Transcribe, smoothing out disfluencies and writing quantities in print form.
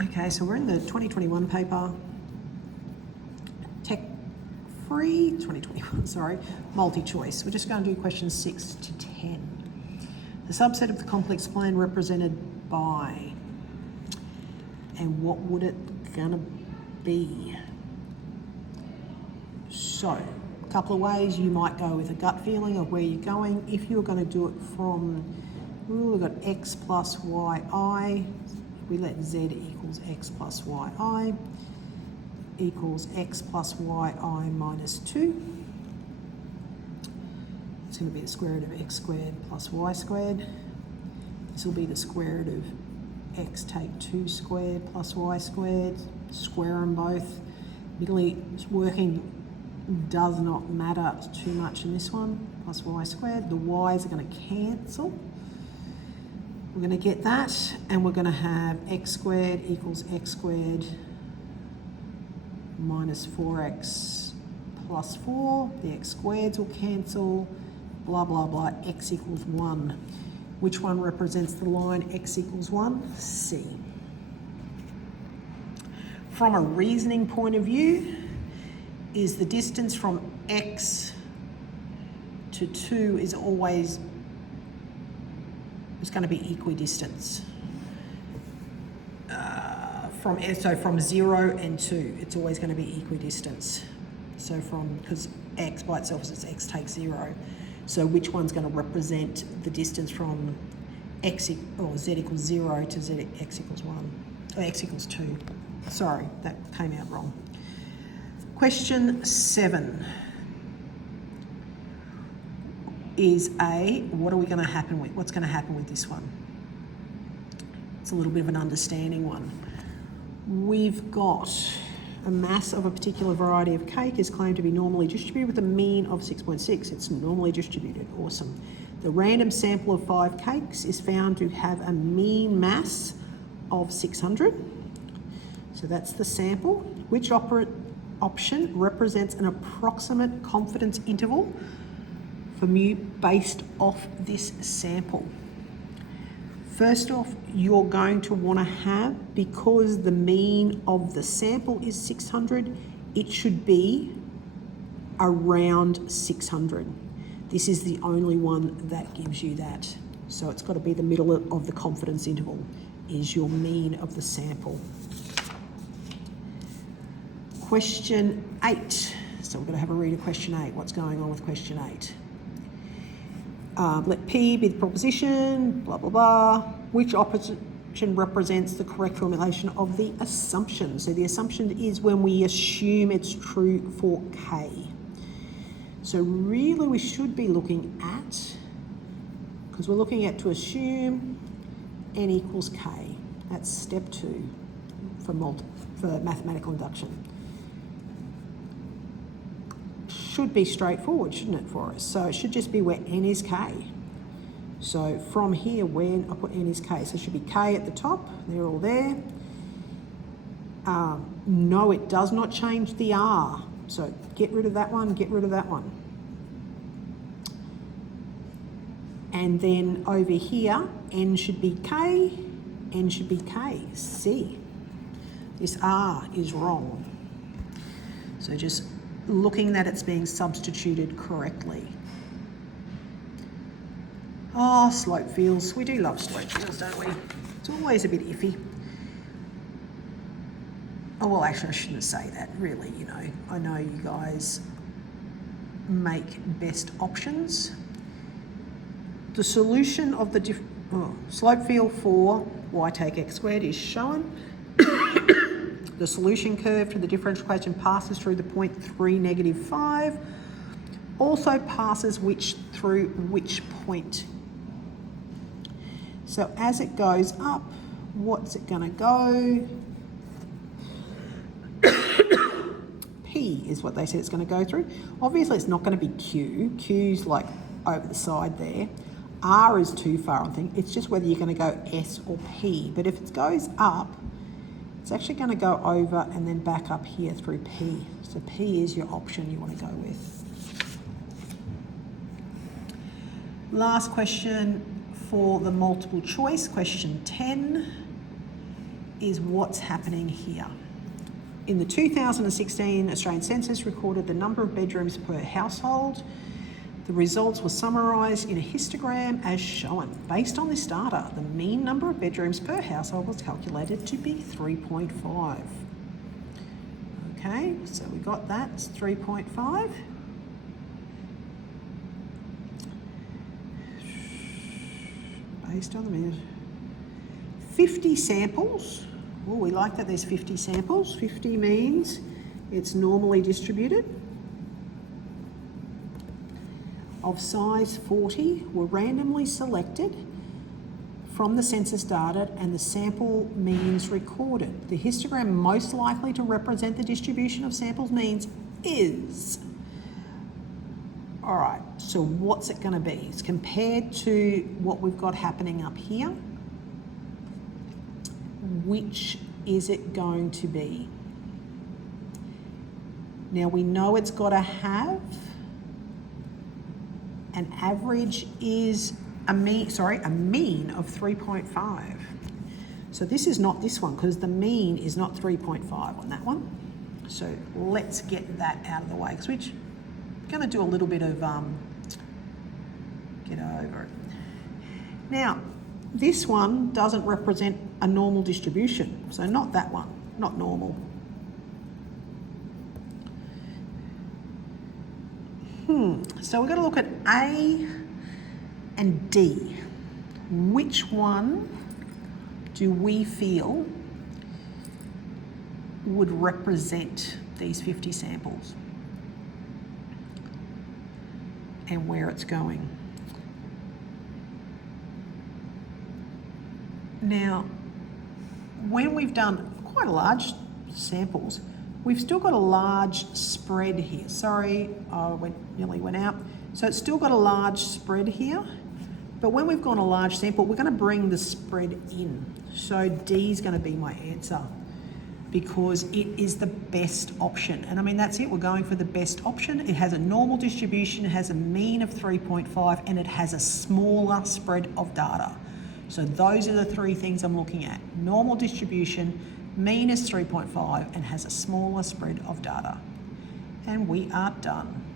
Okay, so we're in the 2021 paper, Tech Free 2021, sorry, multi-choice. We're just going to do questions 6 to 10. The subset of the complex plane represented by, and what would it gonna be? So, a couple of ways. You might go with a gut feeling of where you're going. If you're going to do it from, we've got x plus yi, we let z equals x plus yi equals x plus yi minus 2. It's going to be the square root of x squared plus y squared. This will be the square root of x take 2 squared plus y squared. Square them both. Really, working does not matter too much in this one. Plus y squared. The y's are going to cancel. We're going to get that, and we're going to have x squared equals x squared minus 4x plus 4. The x squareds will cancel. Blah, blah, blah. X equals 1. Which one represents the line x equals 1? C. From a reasoning point of view, is the distance from x to 2 is always, it's going to be equidistance. So from 0 and 2, it's always going to be equidistance. So because x by itself is x takes 0. So which one's going to represent the distance from x or z equals 0 to z x equals 1, or x equals 2. Sorry, that came out wrong. Question 7 is what are we going to happen with? What's going to happen with this one? It's a little bit of an understanding one. We've got a mass of a particular variety of cake is claimed to be normally distributed with a mean of 6.6. It's normally distributed. Awesome. The random sample of 5 cakes is found to have a mean mass of 600. So that's the sample. Which option represents an approximate confidence interval for mu based off this sample? First off, you're going to want to have, because the mean of the sample is 600, it should be around 600. This is the only one that gives you that. So it's got to be the middle of the confidence interval is your mean of the sample. Question 8. So we're going to have a read of question 8. What's going on with question 8? Let P be the proposition, blah, blah, blah. Which option represents the correct formulation of the assumption? So the assumption is when we assume it's true for K. So really we should be looking at, because we're looking at to assume N equals K. That's step 2 for mathematical induction. Should be straightforward, shouldn't it, for us? So it should just be where N is K. So from here, when I put N is K, so it should be K at the top. They're all there. No, it does not change the R. So get rid of that one, get rid of that one. And then over here, N should be K, N should be K, C. This R is wrong. So just looking that it's being substituted correctly. Oh, slope fields. We do love slope fields, don't we? It's always a bit iffy. Oh, well, actually, I shouldn't say that, really, you know. I know you guys make best options. The solution of the slope field for y take x squared is shown. The solution curve to the differential equation passes through the point 3, -5. Also passes through which point? So as it goes up, what's it going to go? P is what they said it's going to go through. Obviously, it's not going to be Q. Q's like over the side there. R is too far, I think. It's just whether you're going to go S or P. But if it goes up, it's actually going to go over and then back up here through P. So P is your option you want to go with. Last question for the multiple choice, question 10. is what's happening here. In the 2016 Australian Census recorded the number of bedrooms per household. The results were summarised in a histogram as shown. Based on this data, the mean number of bedrooms per household was calculated to be 3.5. Okay, so we got that, it's 3.5. Based on the mean. 50 samples. Oh, we like that there's 50 samples. 50 means it's normally distributed. Of size 40 were randomly selected from the census data and the sample means recorded. The histogram most likely to represent the distribution of samples means is. All right, so what's it going to be? It's compared to what we've got happening up here. Which is it going to be? Now we know it's got to have an average is a mean of 3.5. So this is not this one because the mean is not 3.5 on that one. So let's get that out of the way because we're going to do a little bit of get over it. Now, this one doesn't represent a normal distribution, so not that one, not normal. So we've got to look at A and D. Which one do we feel would represent these 50 samples and where it's going? Now, when we've done quite a large samples, we've still got a large spread here. Sorry, nearly went out. So it's still got a large spread here, but when we've gone a large sample, we're going to bring the spread in. So D is going to be my answer because it is the best option. And I mean, that's it, we're going for the best option. It has a normal distribution, it has a mean of 3.5, and it has a smaller spread of data. So those are the three things I'm looking at. Normal distribution, mean is 3.5, and has a smaller spread of data. And we are done.